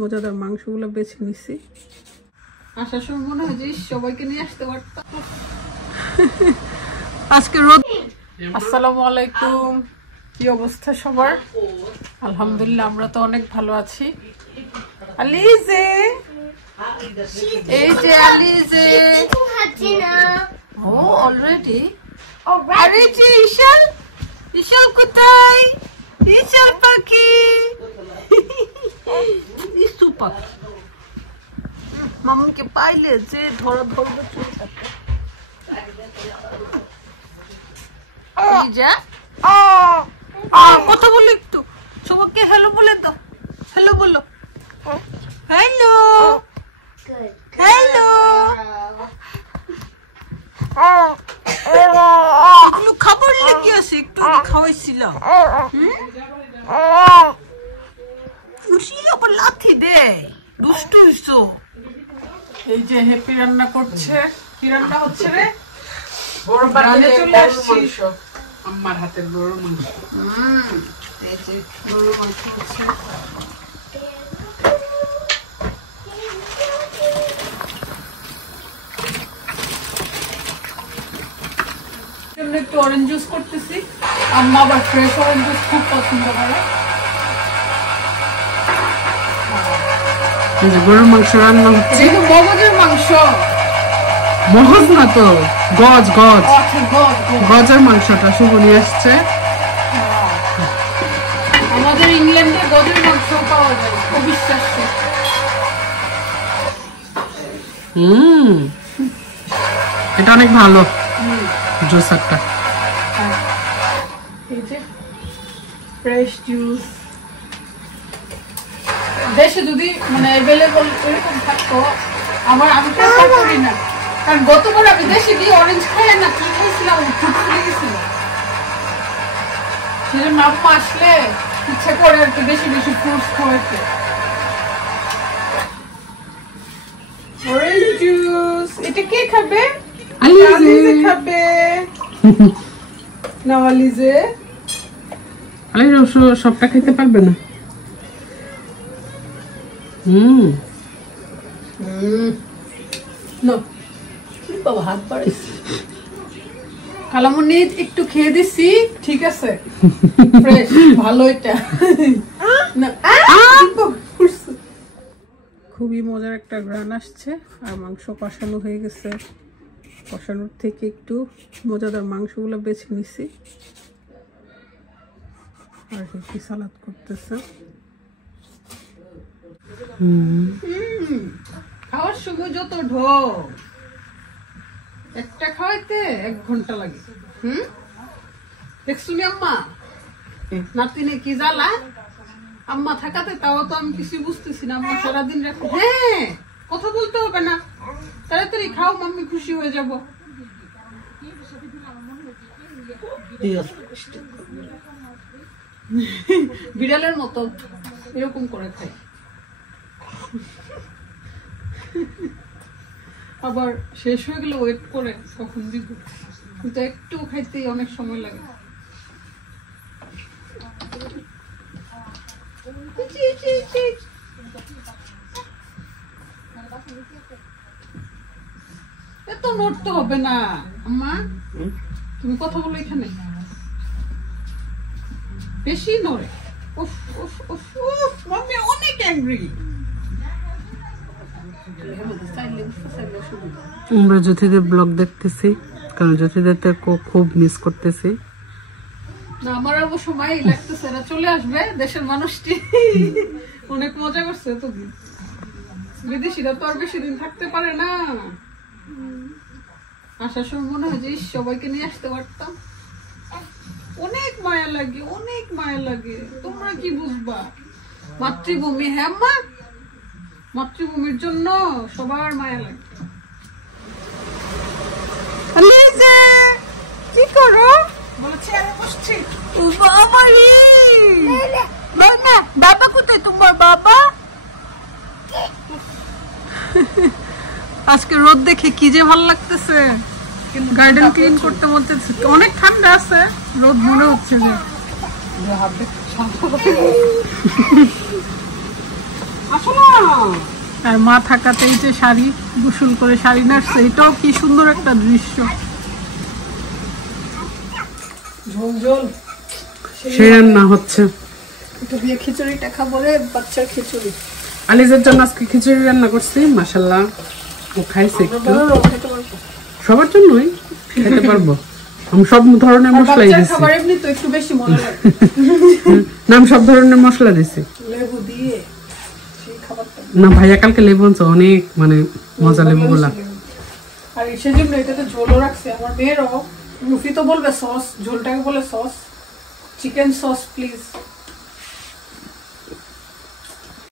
মজাদার মাংসগুলো বেছে নিছি। আসার সময় মনে হয় যে সবাইকে নিয়ে আসতে পারতাম। আজকে রোদ। আসসালামু আলাইকুম, কি অবস্থা সবার? আলহামদুলিল্লাহ, আমরা তো অনেক ভালো আছি। আলিজে, এই যে আলিজে। ও অলরেডি। আরে যে ঈশান, ঈশান কোথায়? ঈশান পাখি, ইসু পাখি মামুকে পাইলে যে ধরা ধরবে চুল থাকে। কথা বলো একটু, সবাইকে হ্যালো বলে দাও। হ্যালো বলো, হ্যালো হ্যালো। এগুলো খাবার লেগে আছে, একটু খাওয়াইছিলাম। খুশি আবার লাথি দেয়, দুষ্টু হইছো। এই যে হ্যাপি রান্না করছে। কি রান্না হচ্ছে রে? গরু বানিয়ে চলে আসছি। আম্মার হাতের গরু মাংস। এই যে গরু মাংস হচ্ছে। একটু অরেঞ্জ জুস করতেছি। আম্মা আবার ফ্রেশ অরেঞ্জ জুস খুব পছন্দ করে। গরুর মাংস রান্না হচ্ছে। মগজের মাংস, মগজ না তো, গজ গজ, গজের মাংসটা শুভ নিয়ে আসছে। আমাদের ইংল্যান্ডে গজের মাংস পাওয়া যায়, অবিশ্বাস্য। এটা অনেক ভালো জুস একটা। এই যে ফ্রেশ জুস। দেশে যদি মানে অ্যাভেলেবল এরকম থাকতো, আমি প্রেফার করি না, কারণ গতবার আমি দেশে গিয়ে অরেঞ্জ খাই না, কি খাইছিলাম, ফুটফুটে গেছিল। সেজন্য আম্মা আসলে ইচ্ছা করে আর কি বেশি বেশি ফ্রুটস খাওয়াইতে। অরেঞ্জ জুস, এটা কে খাবে? আলিজে খাবে। না আলিজে, আলিজে সবটা খেতে পারবে না। হাত বাড়াইছি। কালামুনি একটু খেয়ে দিছি, ঠিক আছে, ফ্রেশ ভালো। এটা খুবই মজার একটা ঘ্রাণ আসছে। আর মাংস কষানো হয়ে গেছে। কষানোর থেকে একটু মজাদার মাংসগুলো বেছে নিছি। আর কি সালাদ করতেছে। খাওয়ার সময় যত ঢোক, একটা খাওয়াইতে 1 ঘন্টা লাগে। দেখছুনি আম্মা নাতিনে কি জ্বালা। আম্মা থাকাতে তাও তো আমি কিছু বুঝতেছি না। আম্মা সারাদিন রাখো, হ্যাঁ কথা বলতে হবে না, তাড়াতাড়ি খাও, মাম্মি খুশি হয়ে যাব। বিড়ালের মতো এরকম করে খাই। আবার শেষ হয়ে গেলে ওয়েট করে কখন দিব, কিন্তু একটু খাইতে অনেক সময় লাগে। এত নড়তে হবে না আম্মা, তুমি কথা বলো এখানে, বেশি নড়ে। উফ উফ উফ উফ, মাম্মি অনেক অ্যাংরি। আমরা জ্যোতিদের ব্লগ দেখতেছি, কারণ জ্যোতিদের খুব মিস করতেছি। না আমার অবশ্য সময় লাগতেছে, এরা চলে আসবে। দেশের মানুষটি অনেক মজা করছে এতদিন। বিদেশিরা তো আর বেশি দিন থাকতে পারে না। আসার সময় মনে হয় যে সবাইকে নিয়ে আসতে পারতাম। অনেক মায়া লাগে, অনেক মায়া লাগে। তোমরা কি বুঝবা? মাতৃভূমি, হ্যাঁ মা, মাতৃভূমির জন্য সবার মায়া লাগে। কি করো? বলেছি আমি বসছি। বাবা কোথায় তোমার? বাবা আজকে রোদ দেখে কি যে ভালো লাগতেছে। গার্ডেন ক্লিন করতে মধ্যে অনেক ঠান্ডা আছে, রোদ মনে হচ্ছে যে আসলে আর মা থাকাতেই যে শাড়ি গোসল করে শাড়ি নাড়ছে, এটাও কি সুন্দর একটা দৃশ্য। ঝোল ঝোল সেই রান্না হচ্ছে। এটা দিয়ে খিচুড়িটা খাবো রে, বাচ্চার খিচুড়ি। আলিজের জন্য আজকে খিচুড়ি রান্না করছি, মাশাআল্লাহ ও খাইছে একটু। সবার জন্যই খেতে পারবো। আমি সব ধরনের মশলা দিয়েছি, খাবার এমনি তো একটু বেশি মজা লাগে। নাম সব ধরনের মশলা দিয়েছি, লেবু দিয়ে সেই খাবারটা। না ভাইয়া কালকে লেবু আনছে, অনেক মানে মজা লেবুগুলা। আর সেজন্য এটাতে ঝোলও রাখছে। আমার মেয়েরও, রুফি তো বলবে সস, ঝোলটাকে বলে সস। Chicken sauce please.